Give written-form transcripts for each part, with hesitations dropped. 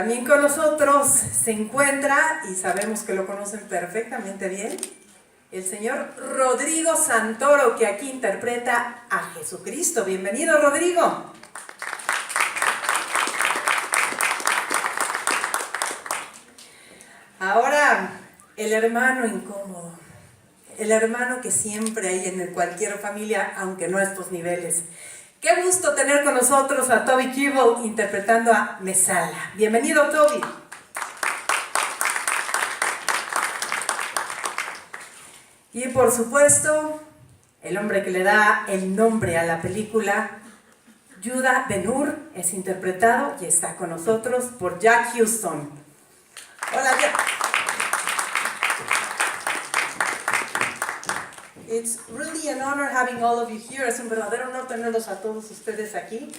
También con nosotros se encuentra, y sabemos que lo conocen perfectamente bien, el señor Rodrigo Santoro, que aquí interpreta a Jesucristo. Bienvenido, Rodrigo. Ahora, el hermano incómodo, el hermano que siempre hay en cualquier familia, aunque no a estos niveles. Qué gusto tener con nosotros a Toby Kebbell interpretando a Mesala. Bienvenido, Toby. Y por supuesto, el hombre que le da el nombre a la película, Ben-Hur, es interpretado y está con nosotros por Jack Huston. Hola, Jack. It's really an honor having all of you here. Es un verdadero honor tenerlos a todos ustedes aquí.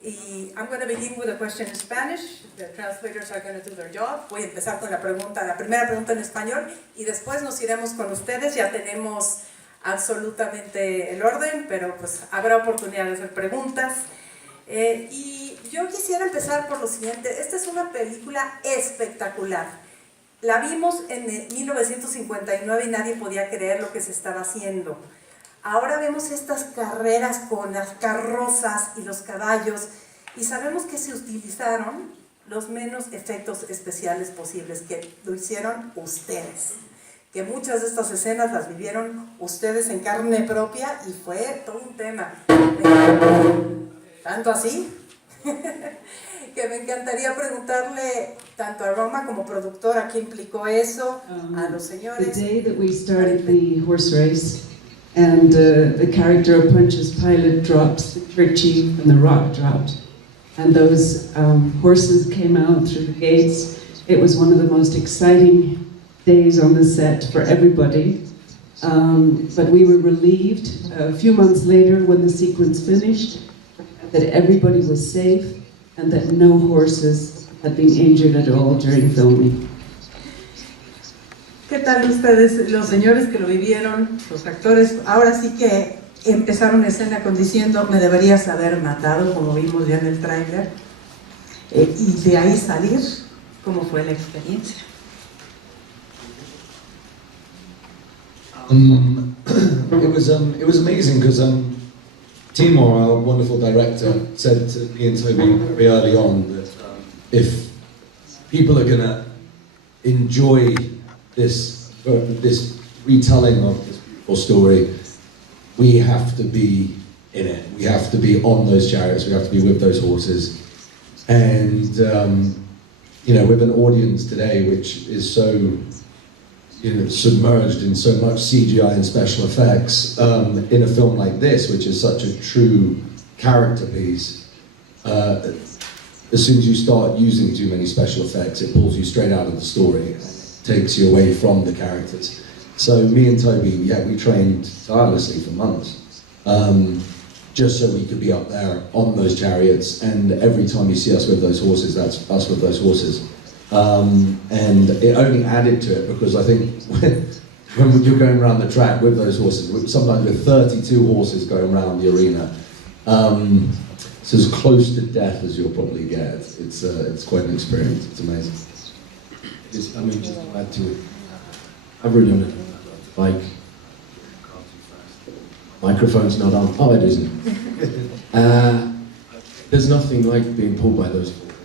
Y I'm going to begin with a question in Spanish. The translators are going to do their job. Voy a empezar con la primera pregunta en español, y después nos iremos con ustedes. Ya tenemos absolutamente el orden, pero pues habrá oportunidad de hacer preguntas. Y yo quisiera empezar por lo siguiente. Esta es una película espectacular. La vimos en 1959 y nadie podía creer lo que se estaba haciendo. Ahora vemos estas carreras con las carrozas y los caballos, y sabemos que se utilizaron los menos efectos especiales posibles, que lo hicieron ustedes. Que muchas de estas escenas las vivieron ustedes en carne propia y fue todo un tema. Tanto así que me encantaría preguntarle tanto a Roma como productora qué implicó eso, a los señores. The day that we started the horse race, and the character of Pontius Pilate drops the kerchief and the rock dropped, and those horses came out through the gates. It was one of the most exciting days on the set for everybody, but we were relieved a few months later when the sequence finished that everybody was safe and that no horses had been injured at all during filming. ¿Qué tal ustedes, los señores que lo vivieron, los actores? Ahora sí que empezaron escena con diciendo, me deberías haber matado, como vimos ya en el tráiler, y de ahí salir, ¿cómo fue la experiencia? It was amazing because Timur, our wonderful director, said to me and Toby very early on that if people are going to enjoy this retelling of this beautiful story, we have to be in it. We have to be on those chariots. We have to be with those horses. And you know, with an audience today which is so submerged in so much CGI and special effects, in a film like this, which is such a true character piece, as soon as you start using too many special effects, it pulls you straight out of the story, takes you away from the characters. So me and Toby, we trained tirelessly for months, just so we could be up there on those chariots, and every time you see us with those horses, that's us with those horses. And it only added to it because I think when you're going around the track with those horses, sometimes with 32 horses going around the arena, it's as close to death as you'll probably get. It's quite an experience. It's amazing. Just to add to it, I've ridden a bike. Microphone's not on. Oh, it isn't. There's nothing like being pulled by those four horses.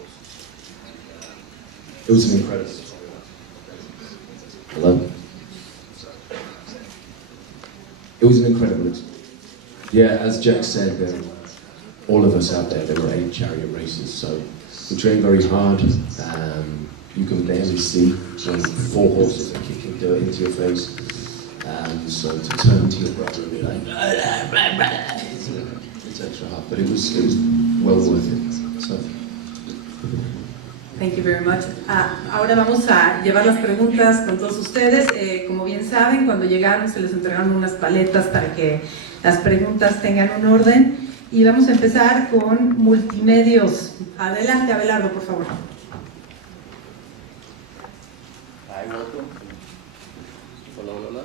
It was an incredible. Hello. It was an incredible experience. Yeah, as Jack said, all of us out there were 8 chariot races, so we trained very hard. You can barely see when 4 horses are kicking dirt into your face. So to turn to your brother and be like, it's extra hard, but it was well worth it. So. Thank you very much. Ahora vamos a llevar las preguntas con todos ustedes. Como bien saben, cuando llegaron se les entregaron unas paletas para que las preguntas tengan un orden. Y vamos a empezar con multimedios. Adelante, Abelardo, por favor. Hi, welcome. Hola, hola, hola.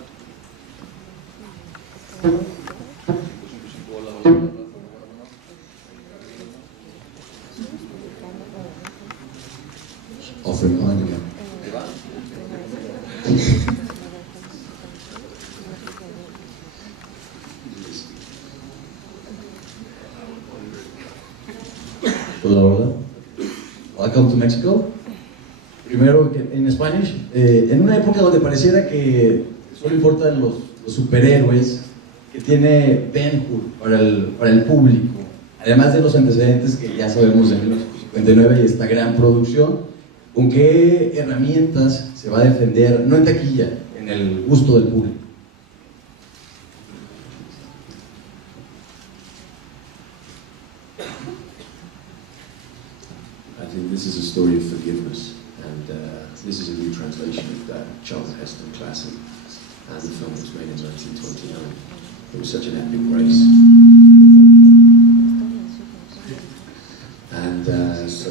Hola, hola. Welcome to Mexico. Primero, en Spanish, en una época donde pareciera que solo importan los superhéroes, que tiene Ben-Hur para el público, además de los antecedentes que ya sabemos de 1959 y esta gran producción, ¿con qué herramientas se va a defender, no en taquilla, en el gusto del público? I think this is a story of forgiveness, and this is a new translation of that Jack Huston classic, and the film was made in 1929. It was such an epic race. And so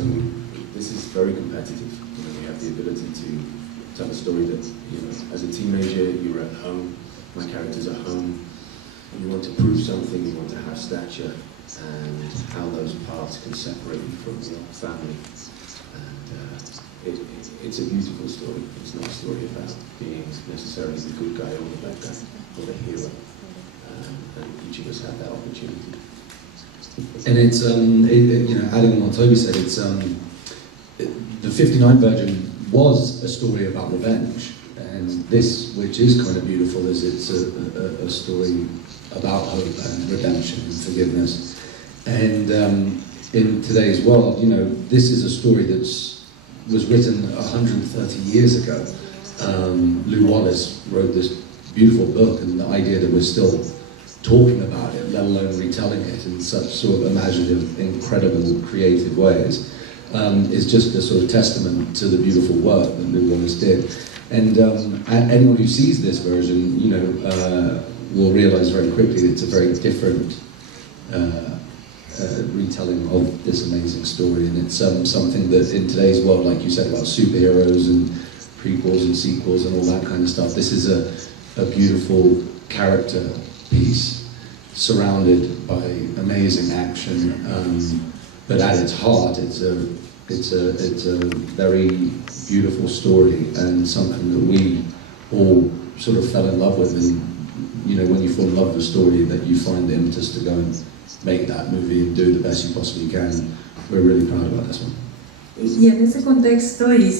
this is very competitive. You know, we have the ability to tell a story that, you know, as a teenager, you're at home, my character's at home, and you want to prove something, you want to have stature, and how those paths can separate you from your family. And it's a beautiful story. It's not a story about being necessarily the good guy or the bad guy or the hero. And each of us have that opportunity. And it's, you know, adding on what Toby said, it's, the 59 version was a story about revenge. And this, which is kind of beautiful, is it's a story about hope and redemption and forgiveness. And in today's world, you know, this is a story that was written 130 years ago. Lew Wallace wrote this beautiful book, and the idea that we're still talking about it, let alone retelling it in such sort of imaginative, incredible, creative ways, is just a sort of testament to the beautiful work that Lew Wallace did. And anyone who sees this version, you know, will realize very quickly it's a very different retelling of this amazing story, and it's something that in today's world, like you said about superheroes and prequels and sequels and all that kind of stuff, this is a beautiful character piece surrounded by amazing action, but at its heart it's a very beautiful story and something that we all sort of fell in love with. And you know, when you fall in love with a story, that you find the impetus to go and make that movie and do the best you possibly can. We're really proud about this one. Y en ese contexto, y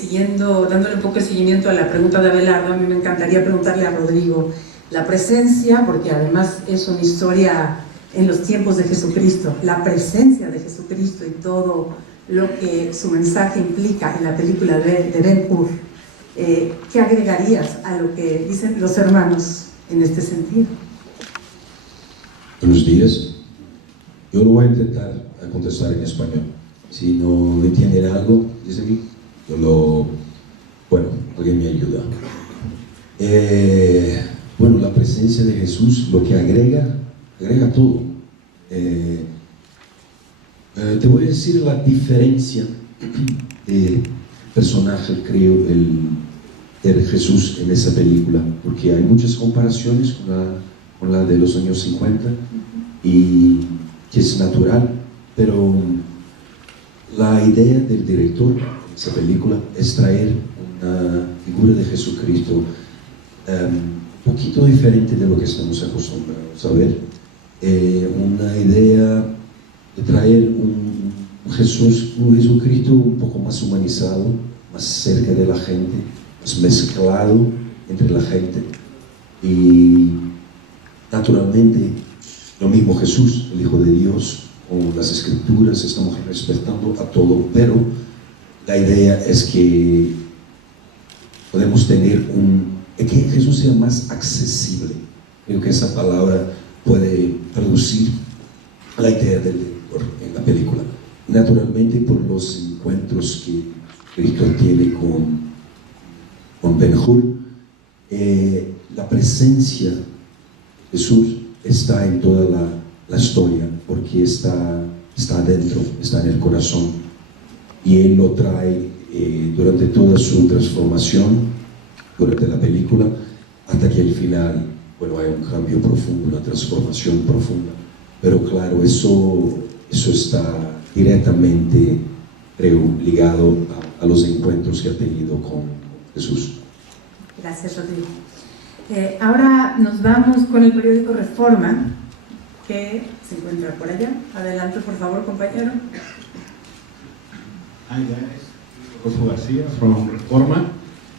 dándole un poco de seguimiento a la pregunta de Abelardo, a mí me encantaría preguntarle a Rodrigo, la presencia, porque además es una historia en los tiempos de Jesucristo, la presencia de Jesucristo y todo lo que su mensaje implica en la película de Ben-Hur, ¿qué agregarías a lo que dicen los hermanos en este sentido? Buenos días. Yo lo voy a intentar contestar en español. Si no entienden algo, díganme. Bueno, alguien me ayuda. Bueno, la presencia de Jesús lo que agrega todo. Te voy a decir la diferencia de personaje, creo, de Jesús en esa película, porque hay muchas comparaciones con la de los años 50 y que es natural, pero la idea del director de esa película es traer una figura de Jesucristo un poquito diferente de lo que estamos acostumbrados a ver, una idea de traer un Jesucristo un poco más humanizado, más cerca de la gente, más mezclado entre la gente, y naturalmente lo mismo Jesús, el Hijo de Dios, con las Escrituras, estamos respetando a todo, pero la idea es que podemos tener que Jesús sea más accesible. Creo que esa palabra puede traducir la idea del director en la película. Naturalmente, por los encuentros que Cristo tiene con Ben-Hur, la presencia de Jesús está en toda la historia, porque está adentro, está en el corazón, y Él lo trae durante toda su transformación, durante la película, hasta que al final, bueno, hay un cambio profundo, una transformación profunda. Pero claro, eso está directamente, creo, ligado a los encuentros que ha tenido con Jesús. Gracias, Rodrigo. Ahora nos vamos con el periódico Reforma, que se encuentra por allá. Adelante, por favor, compañero. Hi guys, Rodrigo Garcia from Roma.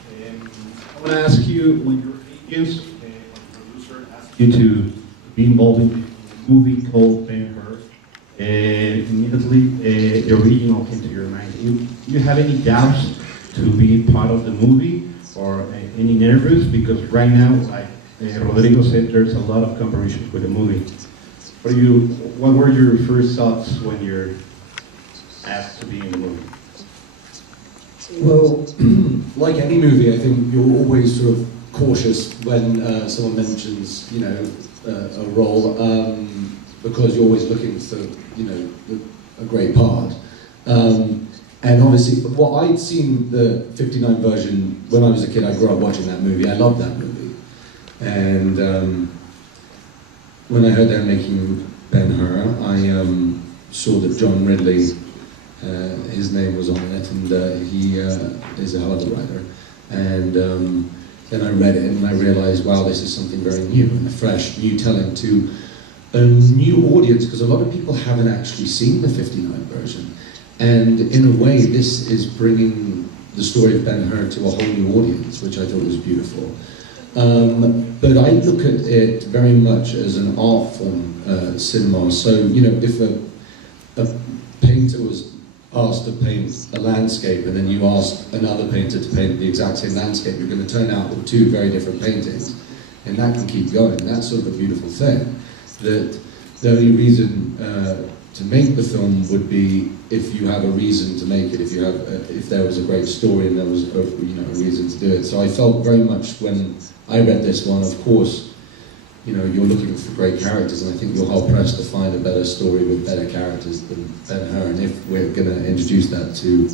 I want to ask you, when your agents or producer asked you to be involved in a movie called Ben-Hur, immediately the original came to your mind. Do you have any doubts to be part of the movie or any nervous? Because right now, like Rodrigo said, there's a lot of comparisons with the movie. What were your first thoughts when you're asked to be in the movie? Well, like any movie, I think you're always sort of cautious when someone mentions, you know, a role, because you're always looking for, you know, a great part. And obviously, what I'd seen the 59 version when I was a kid. I grew up watching that movie. I loved that movie. And when I heard they were making Ben-Hur, I saw that John Ridley, his name was on it, and he is a hell of a writer. And then I read it and I realized, wow, this is something very new and fresh, new telling to a new audience, because a lot of people haven't actually seen the 59 version. And in a way, this is bringing the story of Ben-Hur to a whole new audience, which I thought was beautiful. But I look at it very much as an art form, cinema. So, you know, if a painter was asked to paint a landscape and then you ask another painter to paint the exact same landscape, you're going to turn out with two very different paintings. And that can keep going. That's sort of a beautiful thing. That the only reason to make the film would be if you have a reason to make it, if there was a great story and there was a reason to do it. So I felt very much when I read this one, of course, you know, you're looking for great characters, and I think you're hard pressed to find a better story with better characters than Ben-Hur. And if we're going to introduce that to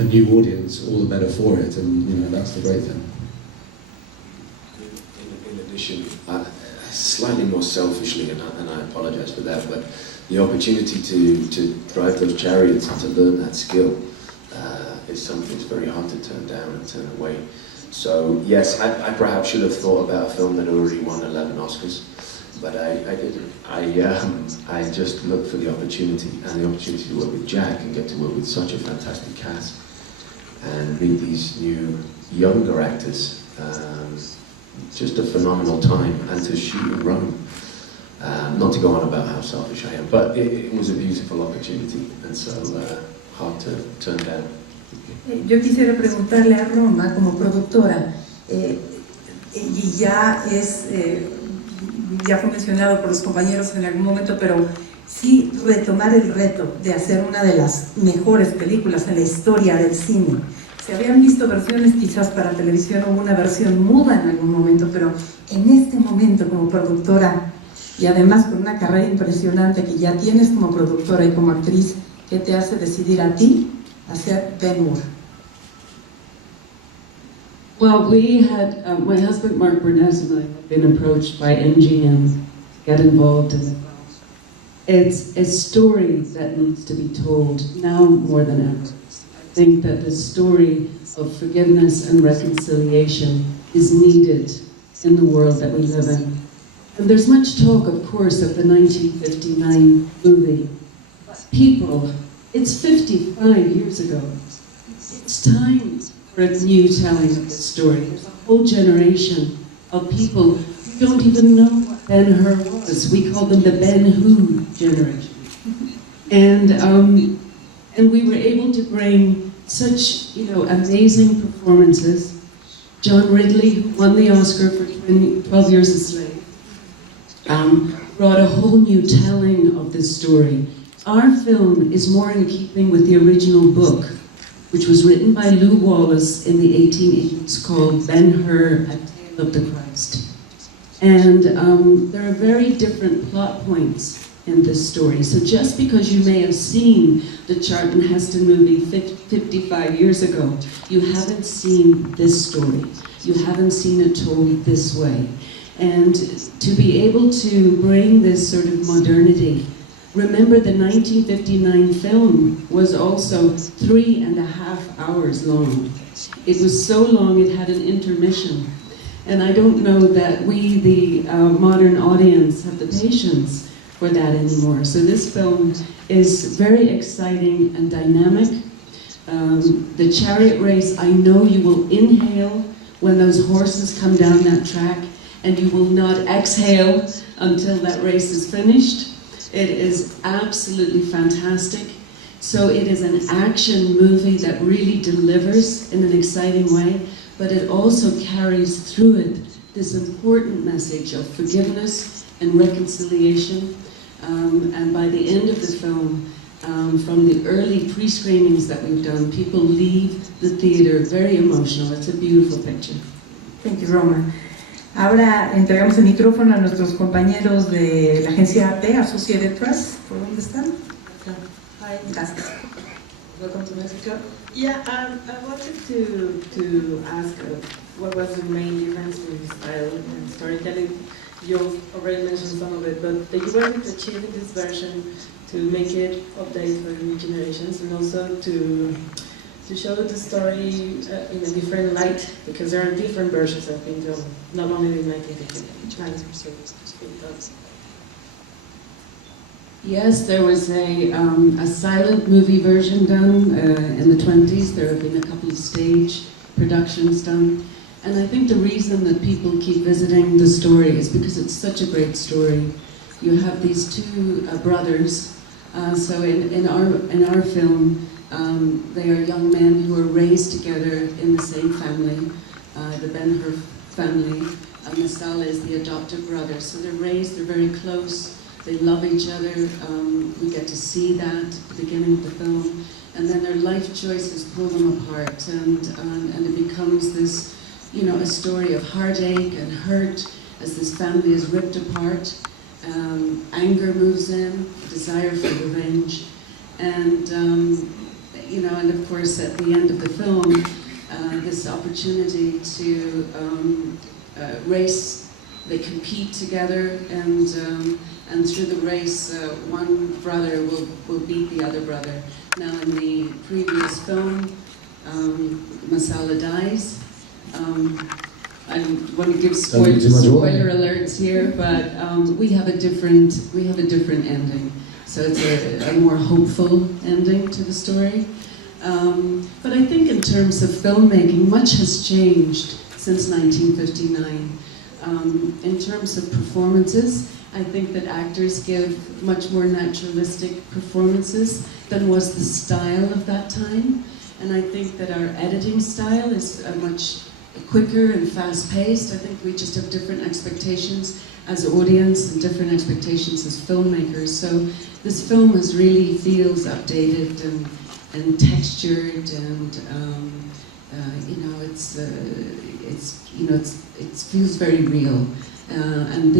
a new audience, all the better for it. And you know, that's the great thing. In addition, slightly more selfishly, and I apologize for that, but the opportunity to drive those chariots and to learn that skill is something that's very hard to turn down and turn away. So yes, I perhaps should have thought about a film that already won 11 Oscars, but I didn't. I just looked for the opportunity, and the opportunity to work with Jack and get to work with such a fantastic cast and meet these new younger actors. Just a phenomenal time, and to shoot in Rome. Not to go on about how selfish I am, but it was a beautiful opportunity, and so hard to turn down. Yo quisiera preguntarle a Roma, como productora, y ya fue mencionado por los compañeros en algún momento, pero sí retomar el reto de hacer una de las mejores películas en la historia del cine. Se habían visto versiones quizás para televisión o una versión muda en algún momento, pero en este momento como productora, y además con una carrera impresionante que ya tienes como productora y como actriz, ¿qué te hace decidir a ti hacer Ben-Hur? Well, we had, my husband Mark Burnett and I have been approached by MGM to get involved in the film. It's a story that needs to be told now more than ever. I think that the story of forgiveness and reconciliation is needed in the world that we live in. And there's much talk, of course, of the 1959 movie. People, it's 55 years ago. It's time for a new telling of this story. There's a whole generation of people who don't even know what Ben-Hur was. We call them the Ben-Hur generation. And we were able to bring such, you know, amazing performances. John Ridley, who won the Oscar for 12 Years a Slave, brought a whole new telling of this story. Our film is more in keeping with the original book, which was written by Lew Wallace in the 1880s, called Ben-Hur, A Tale of the Christ. And there are very different plot points in this story. So just because you may have seen the Charlton Heston movie 55 years ago, you haven't seen this story. You haven't seen it told this way. And to be able to bring this sort of modernity, remember the 1959 film was also 3.5 hours long. It was so long it had an intermission. And I don't know that we, the modern audience, have the patience for that anymore. So this film is very exciting and dynamic. The chariot race, I know you will inhale when those horses come down that track, and you will not exhale until that race is finished. It is absolutely fantastic. So it is an action movie that really delivers in an exciting way, but it also carries through it this important message of forgiveness and reconciliation. And by the end of the film, from the early pre-screenings that we've done, people leave the theater very emotional. It's a beautiful picture. Thank you, Roma. Ahora entregamos el micrófono a nuestros compañeros de la agencia AP, Associated Press. ¿Por dónde están? Hi. Gracias. Welcome to Mexico. Yeah, I wanted to ask what was the main difference in style and storytelling. You've already mentioned some of it, but that you wanted to achieve in this version to make it update for new generations, and also to show the story in a different light, because there are different versions that have been done, not only in 1950. Yes, there was a silent movie version done in the 20s. There have been a couple of stage productions done. And I think the reason that people keep visiting the story is because it's such a great story. You have these two brothers. So in our film, they are young men who are raised together in the same family, the Ben-Hur family. Masala is the adopted brother. So they're raised, they're very close. They love each other. We get to see that at the beginning of the film. And then their life choices pull them apart, and it becomes this, you know, a story of heartache and hurt as this family is ripped apart. Anger moves in, desire for revenge, and you know, and of course at the end of the film, this opportunity to race. They compete together, and through the race, one brother will beat the other brother. Now, in the previous film, Masala dies. I don't want to give spoiler alerts here, but we have a different ending. So it's a more hopeful ending to the story. But I think in terms of filmmaking, much has changed since 1959. In terms of performances, I think that actors give much more naturalistic performances than was the style of that time. And I think that our editing style is much quicker and fast-paced. I think we just have different expectations as audience and different expectations as filmmakers. So this film really feels updated and textured, and you know, it feels very real. And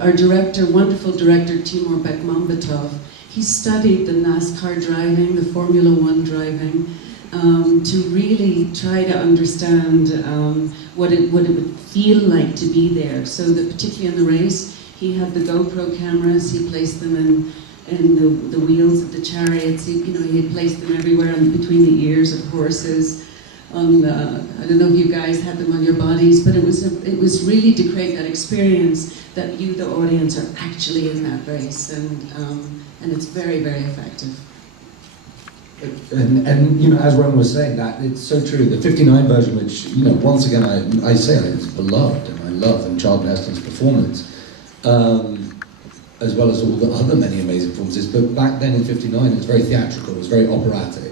our director, wonderful director Timur Bekmambetov, he studied the NASCAR driving, the Formula One driving, to really try to understand what it would feel like to be there. So that particularly in the race, he had the GoPro cameras. He placed them in the wheels of the chariots. He had placed them everywhere between the ears of horses. I don't know if you guys had them on your bodies, but it was really to create that experience that you, the audience, are actually in that race, and it's very, very effective. And you know, as Roma was saying, that it's so true. The '59 version, which, you know, once again I say it's beloved, and I love, and Charlton Heston's performance, as well as all the other many amazing performances. But back then in '59, it was very theatrical. It was very operatic.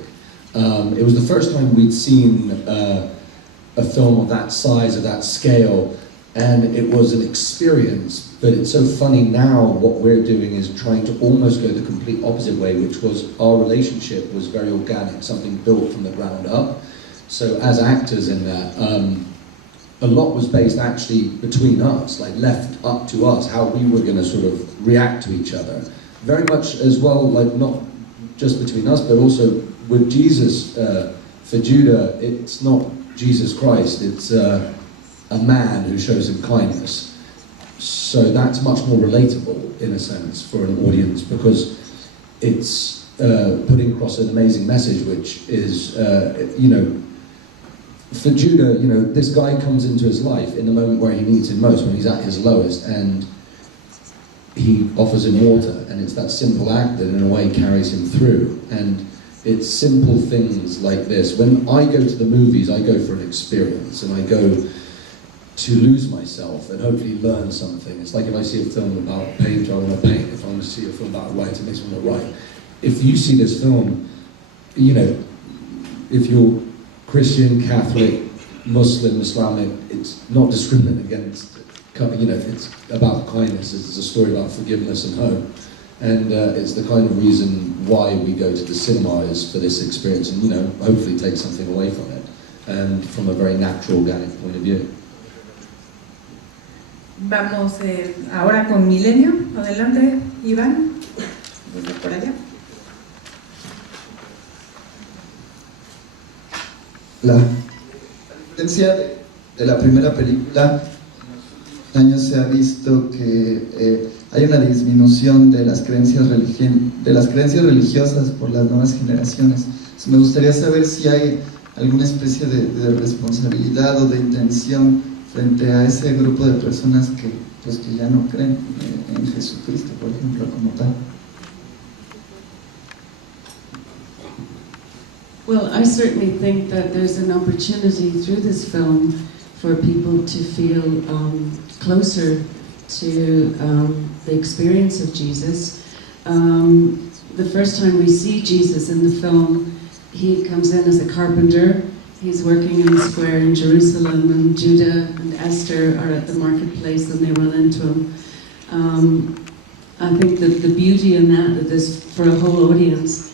It was the first time we'd seen a film of that size, of that scale, and it was an experience. But it's so funny now, what we're doing is trying to almost go the complete opposite way, which was our relationship was very organic, something built from the ground up. So as actors in that, a lot was based actually between us, like left up to us, how we were going to sort of react to each other. Very much as well, like not just between us, but also with Jesus. For Judah, it's not Jesus Christ, it's a man who shows him kindness. So that's much more relatable, in a sense, for an audience, because it's putting across an amazing message, which is, you know, for Judah, you know, this guy comes into his life in the moment where he needs him most, when he's at his lowest, and he offers him water, and it's that simple act that in a way carries him through. And it's simple things like this. When I go to the movies, I go for an experience, and I go to lose myself and hopefully learn something. It's like if I see a film about paint, I want to paint. If I want to see a film about writing, it makes me want to write. If you see this film, you know, if you're Christian, Catholic, Muslim, Islamic, it's not discriminate against, you know, it's about kindness. It's a story about forgiveness and hope. And it's the kind of reason why we go to the cinema is for this experience and, you know, hopefully take something away from it. And from a very natural, organic point of view. Vamos ahora con Milenio. Adelante, Iván. Desde por allá. La diferencia de la primera película, en años se ha visto que hay una disminución de las creencias religiosas por las nuevas generaciones. Entonces, me gustaría saber si hay alguna especie de responsabilidad o de intención frente a ese grupo de personas que ya no creen en Jesucristo, por ejemplo, como tal. Well, I certainly think that there's an opportunity through this film for people to feel closer to the experience of Jesus. The first time we see Jesus in the film, he comes in as a carpenter. He's working in the square in Jerusalem, and Judah and Esther are at the marketplace and they run into him. I think that the beauty in that is for a whole audience.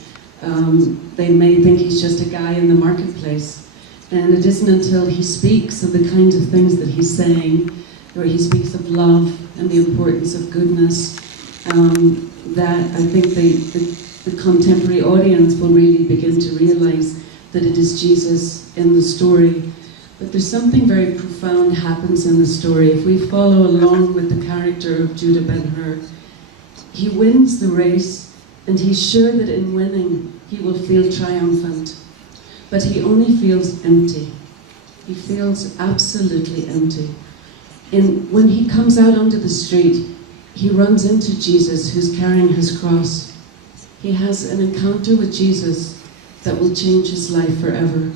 They may think he's just a guy in the marketplace, and it isn't until he speaks of the kinds of things that he's saying, where he speaks of love and the importance of goodness, that I think the contemporary audience will really begin to realize that it is Jesus in the story. But there's something very profound happens in the story. If we follow along with the character of Judah Ben-Hur, he wins the race, and he's sure that in winning he will feel triumphant. But he only feels empty. He feels absolutely empty. And when he comes out onto the street, he runs into Jesus, who's carrying his cross. He has an encounter with Jesus that will change his life forever.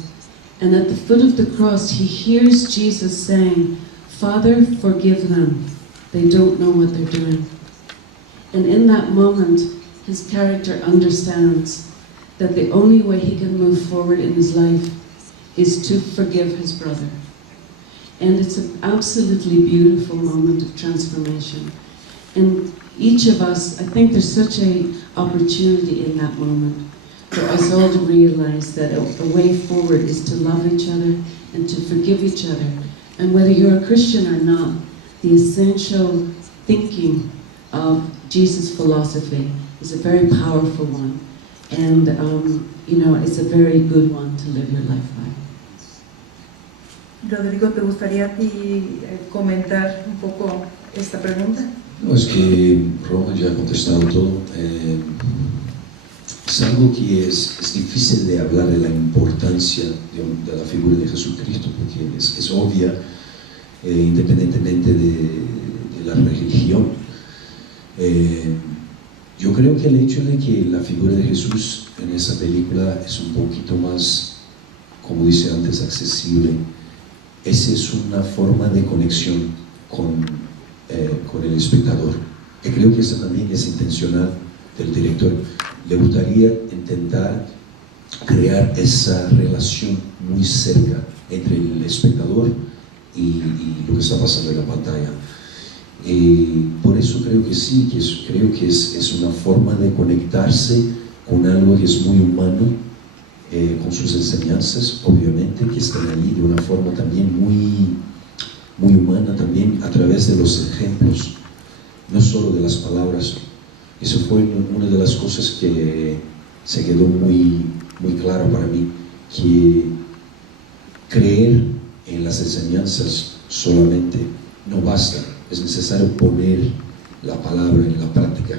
And at the foot of the cross, he hears Jesus saying, "Father, forgive them. They don't know what they're doing." And in that moment, his character understands that the only way he can move forward in his life is to forgive his brother. And it's an absolutely beautiful moment of transformation. And each of us, I think there's such an opportunity in that moment for us all to realize that a way forward is to love each other and to forgive each other. And whether you're a Christian or not, the essential thinking of Jesus' philosophy is a very powerful one. And, you know, it's a very good one to live your life by. Rodrigo, ¿te gustaría a ti comentar un poco esta pregunta? No, es que Roma ya ha contestado todo. Es algo que es difícil de hablar de la importancia de la figura de Jesucristo, porque es obvia, independientemente de la religión. Yo creo que el hecho de que la figura de Jesús en esa película es un poquito más, como dice antes, accesible, esa es una forma de conexión con el espectador. Y creo que esa también es intencional del director. Le gustaría intentar crear esa relación muy cerca entre el espectador y lo que está pasando en la pantalla. Por eso creo que sí, creo que es una forma de conectarse con algo que es muy humano, con sus enseñanzas, obviamente, que están allí de una forma también muy humana, también a través de los ejemplos, no solo de las palabras. Eso fue una de las cosas que se quedó muy claro para mí, que creer en las enseñanzas solamente no basta, es necesario poner la palabra en la práctica.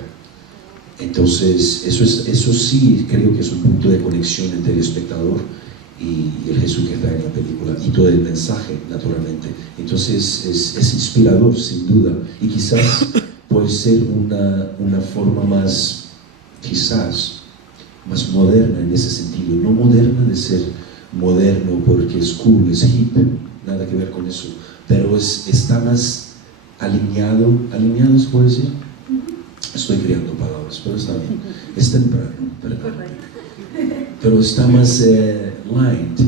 Entonces, eso sí creo que es un punto de conexión entre el espectador y el Jesús que está en la película, y todo el mensaje, naturalmente. Entonces, es inspirador, sin duda, y quizás puede ser una forma más, quizás, más moderna en ese sentido, no moderna de ser moderno porque es cool, es hip, nada que ver con eso, pero está más alineado se puede decir. Estoy creando palabras, pero está bien, es temprano, perdón. Pero está más lined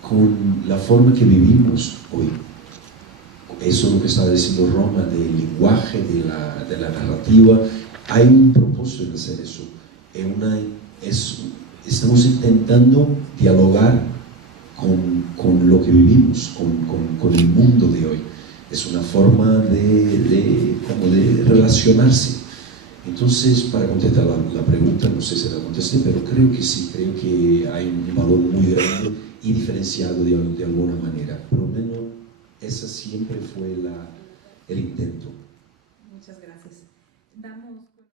con la forma que vivimos hoy. Eso es lo que estaba diciendo Roma, del lenguaje, de la narrativa. Hay un propósito en hacer eso. Estamos intentando dialogar con lo que vivimos, con el mundo de hoy. Es una forma como de relacionarse. Entonces, para contestar la pregunta, no sé si la contesté, pero creo que sí, creo que hay un valor muy grande y diferenciado de alguna manera. Por lo menos, esa siempre fue el intento. Muchas gracias. Damos